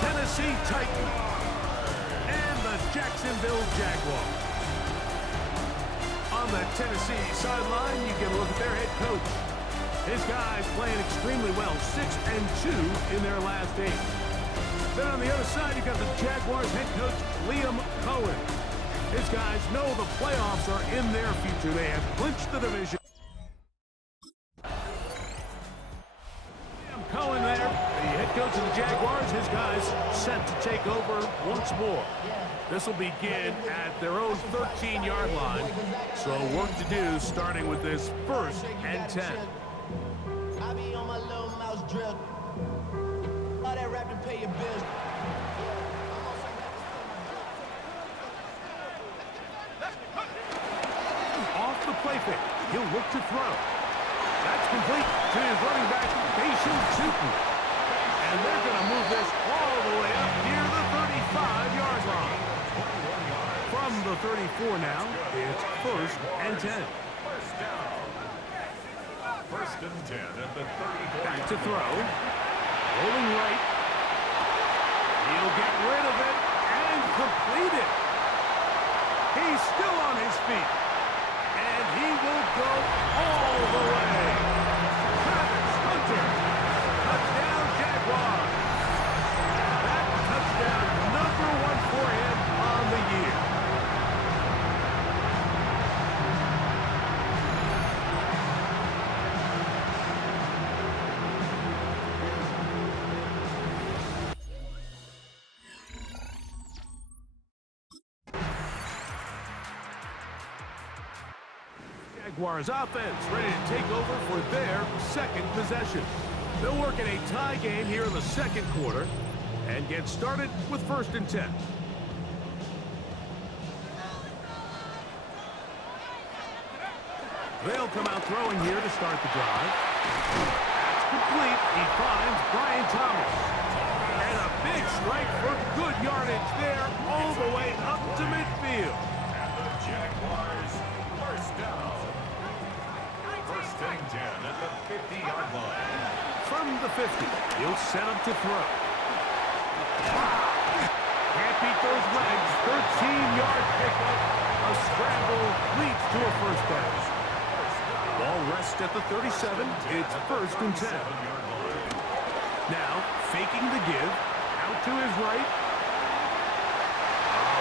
Tennessee Titans and the Jacksonville Jaguars. On the Tennessee sideline, you get a look at their head coach. His guys playing extremely well, 6-2 in their last 8. Then on the other side, you got the Jaguars head coach, Liam Cohen. His guys know the playoffs are in their future. They have clinched the division. Liam Cohen there, the head coach of the Jaguars. His guys set to take over once more. This will begin at their own 13-yard line. So work to do starting with this 1st and 10. I be on my little mouse drill. All that rap to pay your bills. Off the play fake, he'll look to throw. That's complete to his running back, Sutton. And they're going to move this all the way up near the 35-yard line. From the 34 now, it's 1st and 10. First down. 1st and 10 at the 34. Back to throw. Rolling right. He'll get rid of it and complete it. He's still on his feet. And he will go all the way. Travis Hunter. Touchdown, Jaguars. That touchdown number 1 for him on the year. Jaguars offense ready to take over for their 2nd possession. They'll work in a tie game here in the 2nd quarter and get started with 1st and 10. They'll come out throwing here to start the drive. That's complete. He finds Brian Thomas. And a big strike for good yardage there all the way up to midfield. And the Jaguars, 1st down. 1st and 10 at the 50-yard line. From the 50, he'll set up to throw. Can't beat those legs. 13-yard pickup. A scramble leads to a 1st down. Ball rests at the 37. It's 1st and 10. Now, faking the give. Out to his right.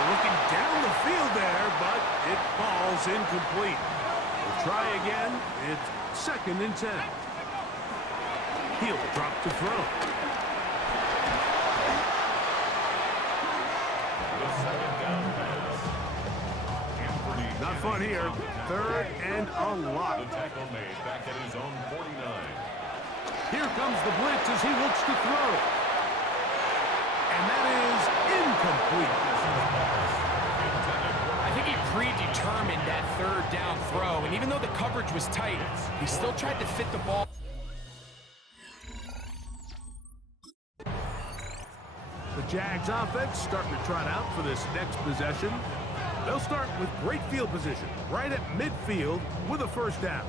Looking down the field there, but it falls incomplete. We'll try again. It's 2nd and 10. He'll drop to throw. The 2nd down pass. Not fun here. 3rd and a lot. The tackle made back at his own 49. Here comes the blitz as he looks to throw. And that is incomplete. I think he predetermined that 3rd down throw, and even though the coverage was tight, he still tried to fit the ball. The Jags offense starting to trot out for this next possession. They'll start with great field position, right at midfield with a 1st down.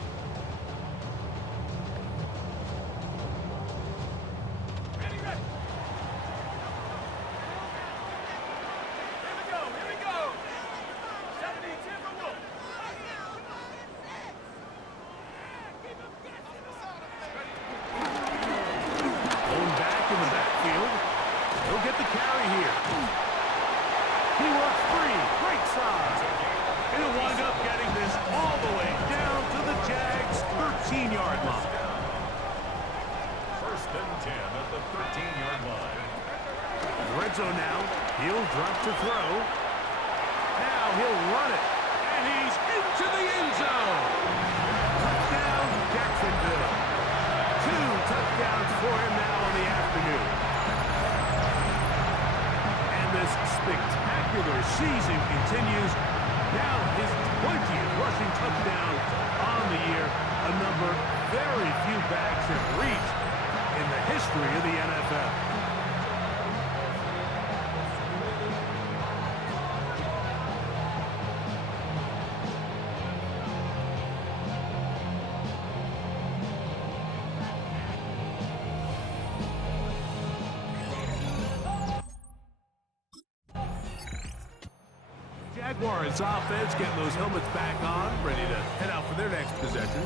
So now, he'll drop to throw. Now he'll run it. And he's into the end zone. Touchdown, Jacksonville. 2 touchdowns for him now in the afternoon. And this spectacular season continues. Now his 20th rushing touchdown on the year. A number very few backs have reached in the history of the NFL. Jaguars offense getting those helmets back on, ready to head out for their next possession.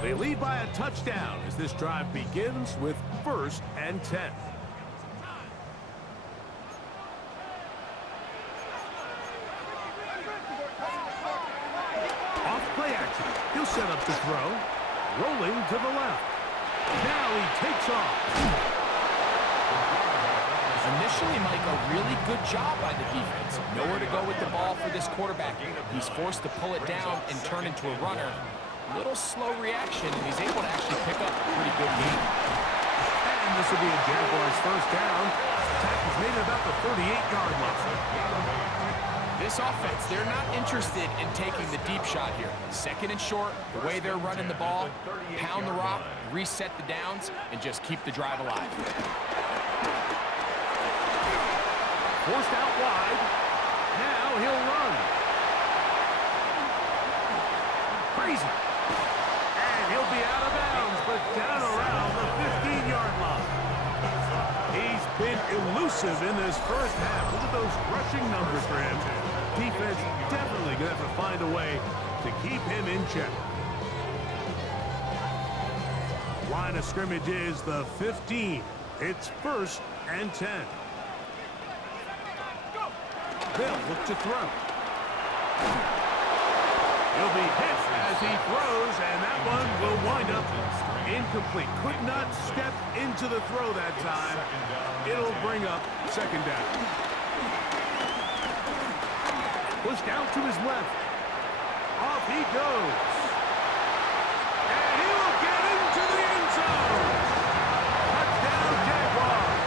They lead by a touchdown as this drive begins with 1st and 10. Off play action. He'll set up to throw. Rolling to the left. Now he takes off. Initially, Mike, a really good job by the defense. Nowhere to go with the ball for this quarterback. He's forced to pull it down and turn into a runner. Little slow reaction, and he's able to actually pick up a pretty good game. And this will be a Jaguars 1st down. Attack is made at about the 38-yard line. This offense, they're not interested in taking the deep shot here. 2nd and short, the way they're running the ball, pound the rock, reset the downs, and just keep the drive alive. Forced out wide. Now he'll run. Crazy. And he'll be out of bounds, but down around the 15-yard line. He's been elusive in this first half. Look at those rushing numbers for him. Defense definitely going to have to find a way to keep him in check. Line of scrimmage is the 15. It's 1st and 10. They'll look to throw. He'll be hit as he throws, and that one will wind up incomplete. Could not step into the throw that time. It'll bring up 2nd down. Pushed out to his left. Off he goes. And he will get into the end zone. Touchdown, Jaguars.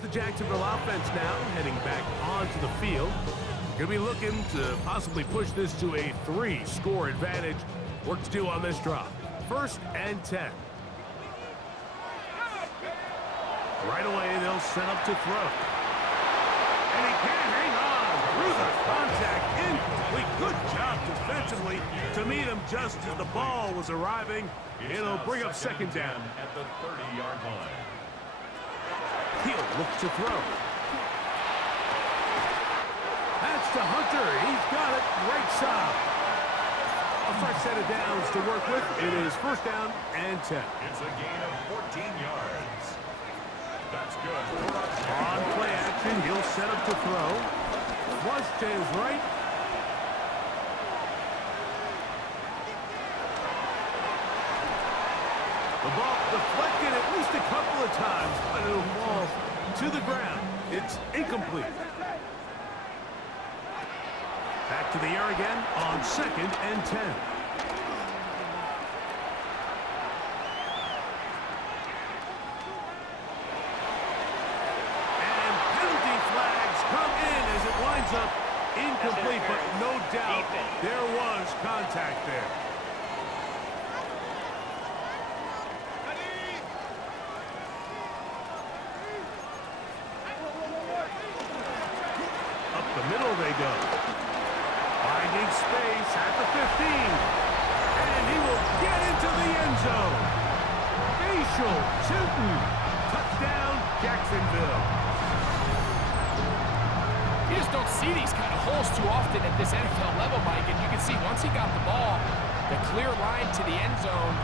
The Jacksonville offense now heading back onto the field. Going to be looking to possibly push this to a 3-score advantage. Work to do on this drive. 1st and 10. Right away, they'll set up to throw. And he can't hang on through the contact. Incomplete. Good job defensively to meet him just as the ball was arriving. It'll bring up 2nd down. At the 30-yard line. He'll look to throw. That's to Hunter. He's got it right side. A fresh set of downs to work with. It is 1st down and 10. It's a gain of 14 yards. That's good. On play action, he'll set up to throw. Flush to his right. The ball deflected at least a couple of times, but it'll fall to the ground. It's incomplete. Back to the air again on 2nd and 10. And penalty flags come in as it winds up incomplete, but no doubt there was contact there. The middle they go. Finding space at the 15. And he will get into the end zone. Facial shooting. Touchdown, Jacksonville. You just don't see these kind of holes too often at this NFL level, Mike. And you can see once he got the ball, the clear line to the end zone,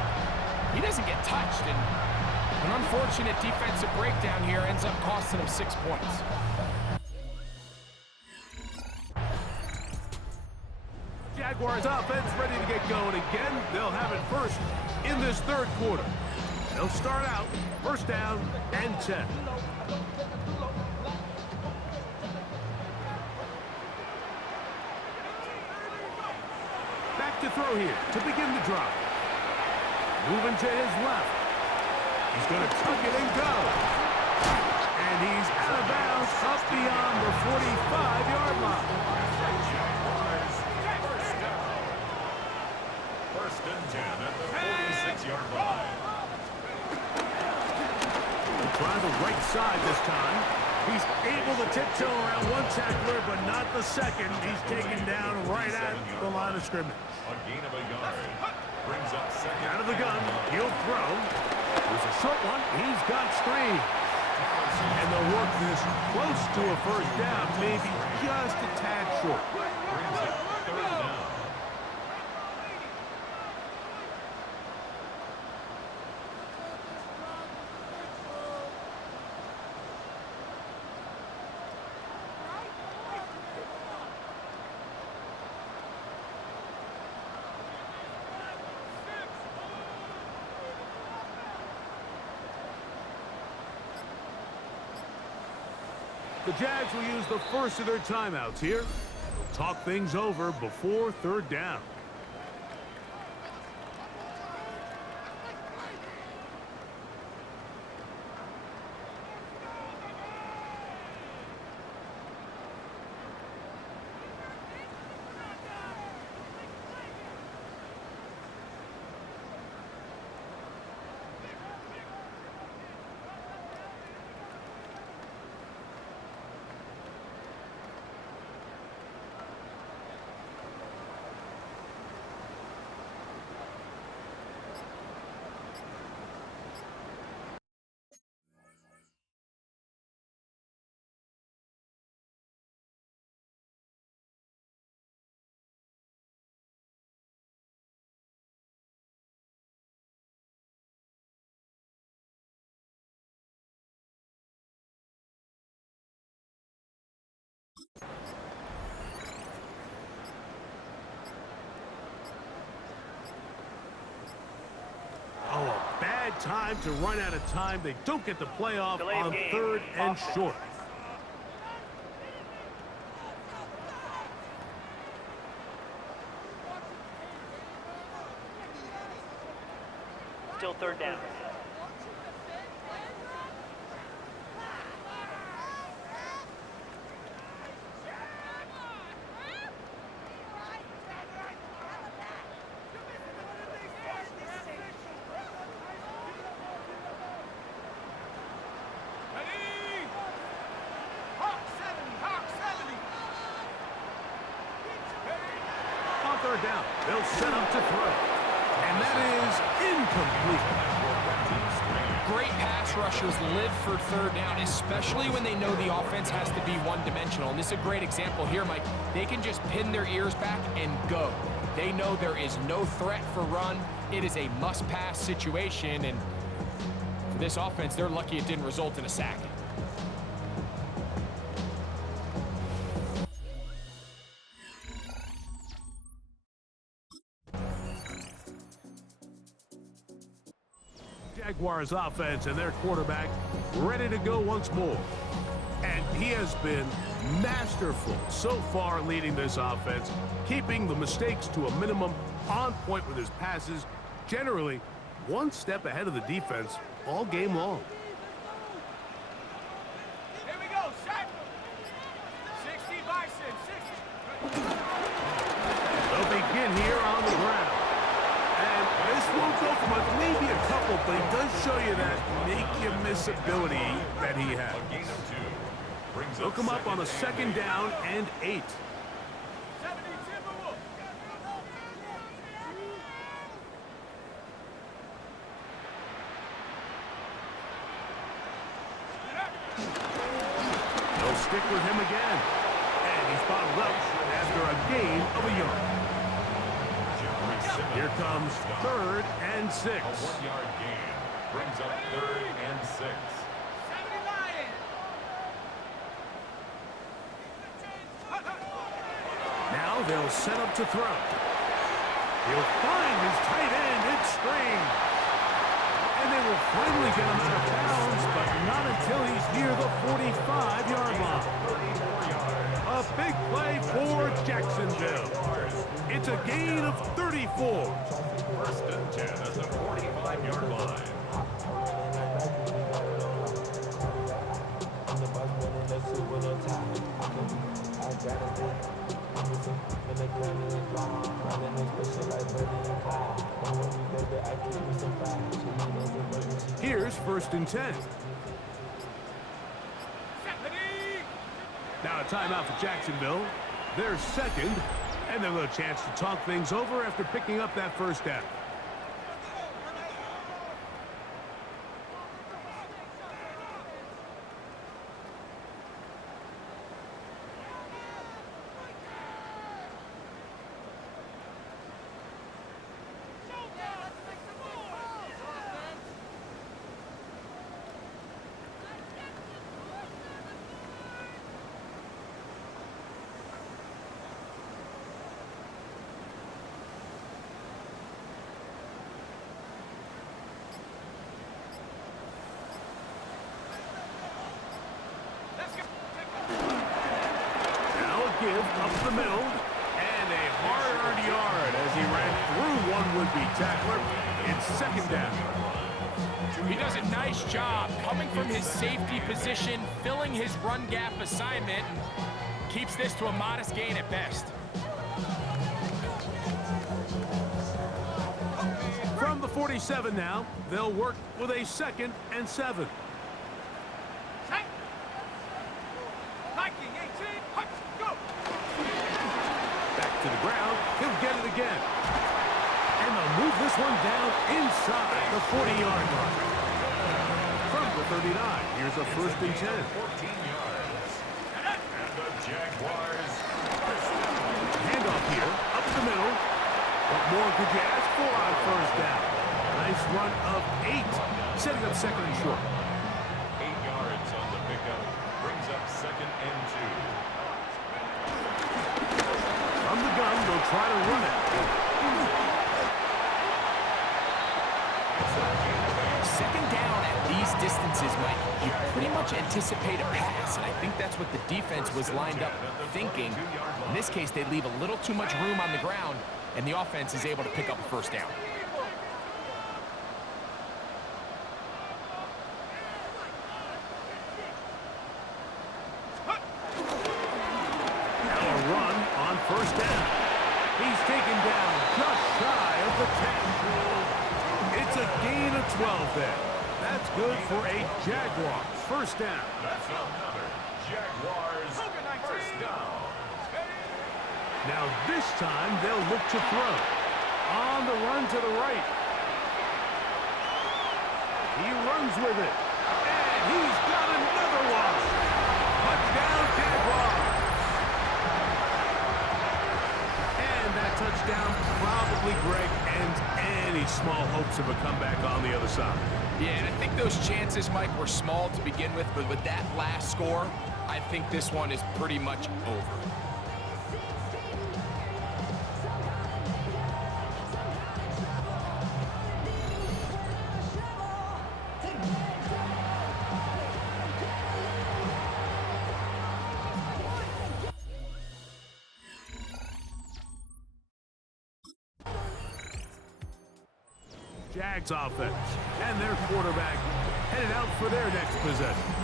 he doesn't get touched. And an unfortunate defensive breakdown here ends up costing him 6 points. Jaguars offense ready to get going again. They'll have it first in this 3rd quarter. They'll start out 1st down and 10. Back to throw here to begin the drive. Moving to his left. He's going to tuck it and go. And he's out of bounds up beyond the 45-yard line. side this time. He's able to tiptoe around one tackler, but not the second. He's taken down right at the line of scrimmage. A gain of a yard. Brings up second. Out of the gun, he'll throw. There's a short one. He's got screen. And they'll work this close to a first down, maybe just a tad short. Brings up third down. The Jags will use the first of their timeouts here. They'll talk things over before third down. Oh, a bad time to run out of time. They don't get the playoff on third and short. Still third down. On third down, they'll set up to throw. And that is incomplete. Great pass rushers live for third down, especially when they know the offense has to be one-dimensional. And this is a great example here, Mike. They can just pin their ears back and go. They know there is no threat for run. It is a must-pass situation, and for this offense, they're lucky it didn't result in a sack. Jaguars offense and their quarterback ready to go once more. And he has been masterful so far leading this offense, keeping the mistakes to a minimum, on point with his passes, generally one step ahead of the defense all game long. Here we go, set. 60 Bison, 60. They'll begin here on the ground. And this won't go for much, maybe a couple, but it does show you that make-you-miss ability that he has. A gain of 2. Brings They'll up come up on a second second down and 8. 70 Timberwolves. They'll stick with him again. And he's bottled up after a gain of a yard. Here comes third and 6. A 1-yard gain. Brings up third and 6. 70 Lions. Now they'll set up to throw. He'll find his tight end. It's screen. And they will finally get him out of bounds, but not until he's near the 45-yard line. A big play for Jacksonville. It's a gain of 34. First and 10 at the 45-yard line. Here's first and 10. Now a timeout for Jacksonville. They're second, and they'll have a chance to talk things over after picking up that first down. Up the middle, and a hard-earned yard as he ran through one would-be tackler. It's second down. He does a nice job coming from his safety position, filling his run gap assignment, and keeps this to a modest gain at best. From the 47 now, they'll work with a 2nd and 7. To the ground, he'll get it again. And they'll move this one down inside the 40-yard line. From the 39, here's a 1st and 10. 14 yards. And the Jaguars are still. Handoff here, up the middle. What more could you ask for on first down? Nice run of 8, setting up 2nd and short. 8 yards on the pickup. Brings up 2nd and 2. From the gun, they'll try to run it. 2nd down at these distances, Mike, you pretty much anticipate a pass, and I think that's what the defense was lined up thinking. In this case, they leave a little too much room on the ground, and the offense is able to pick up a first down. First down. He's taken down just shy of the 10. It's a gain of 12 there. That's good for a Jaguars first down. That's another Jaguars first down. Now this time they'll look to throw. On the run to the right. He runs with it. And he's got another one. Touchdown Jaguars. Touchdown probably, Greg, ends any small hopes of a comeback on the other side. Yeah, and I think those chances, Mike, were small to begin with, but with that last score, I think this one is pretty much over. Jags offense and their quarterback headed out for their next possession.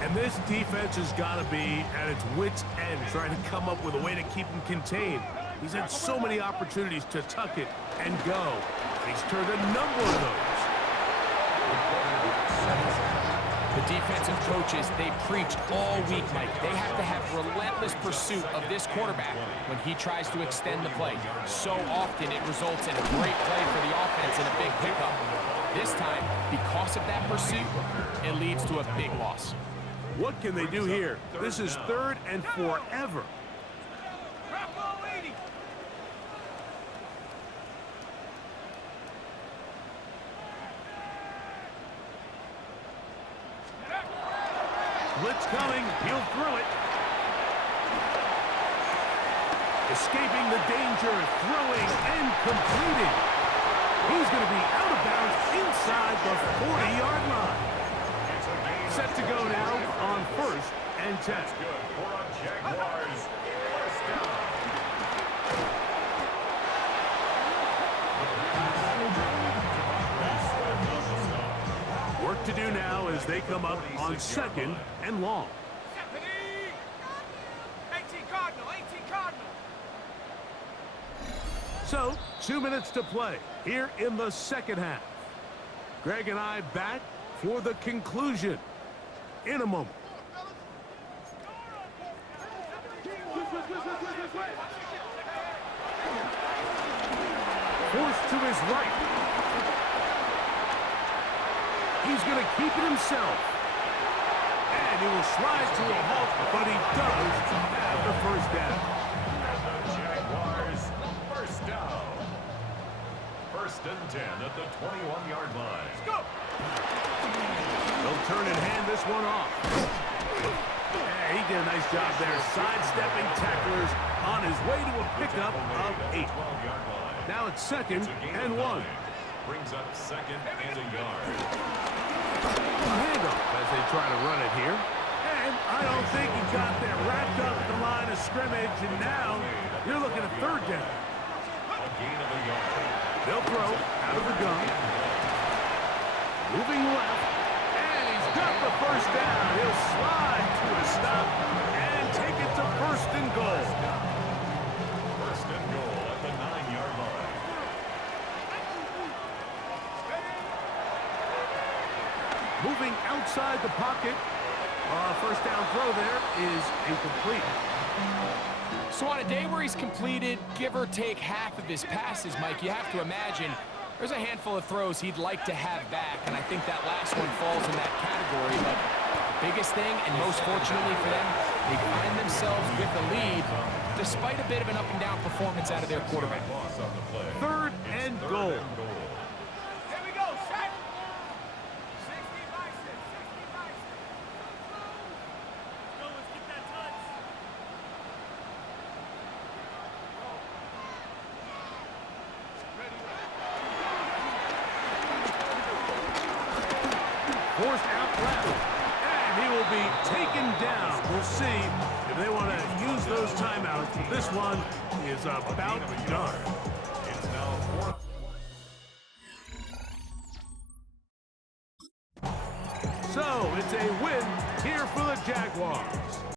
And this defense has got to be at its wits' end trying to come up with a way to keep him contained. He's had so many opportunities to tuck it and go. He's turned a number of those. The defensive coaches, they preached all week, Mike. They have to have relentless pursuit of this quarterback when he tries to extend the play. So often it results in a great play for the offense and a big pickup. This time, because of that pursuit, it leads to a big loss. What can they do here? This is 3rd and forever. Blitz coming, he'll throw it. Escaping the danger, throwing and completing. He's going to be out of bounds inside the 40-yard line. Set to go now on 1st and 10. Good for a Jaguars first down. Work to do now as they come up on 2nd and long. 18 Cardinal, 18 Cardinal. So, 2 minutes to play here in the second half. Greg and I back for the conclusion in a moment. Forced to his right. He's going to keep it himself. And he will slide to a halt, but he does have the first down. The Jaguars, first down. First and 10 at the 21-yard line. Let's go. They'll turn and hand this one off. Yeah, he did a nice job there, sidestepping tacklers on his way to a pickup of 8. 12-yard line. Now it's second and 1. Brings up second and a yard. A handoff as they try to run it here. And I don't think he got there wrapped up at the line of scrimmage, and now you're looking at third down. A gain of a yard. They'll throw out of the gun. Moving left. And he's got the first down. He'll slide to a stop and take it to first and goal. First and goal at the 9-yard line. Moving outside the pocket. First down throw there is incomplete. So on a day where he's completed, give or take half of his passes, Mike, you have to imagine there's a handful of throws he'd like to have back, and I think that last one falls in that category. But the biggest thing, and most fortunately for them, they find themselves with a lead despite a bit of an up-and-down performance out of their quarterback. Loss on the play. Third and goal. Here we go, set. 60 by 6, 60 by 6. Let's go, let's get that touch. Forced out left. And he will be taken down. We'll see if they want to use those timeouts. This one is about done. It's now fourth. So it's a win here for the Jaguars.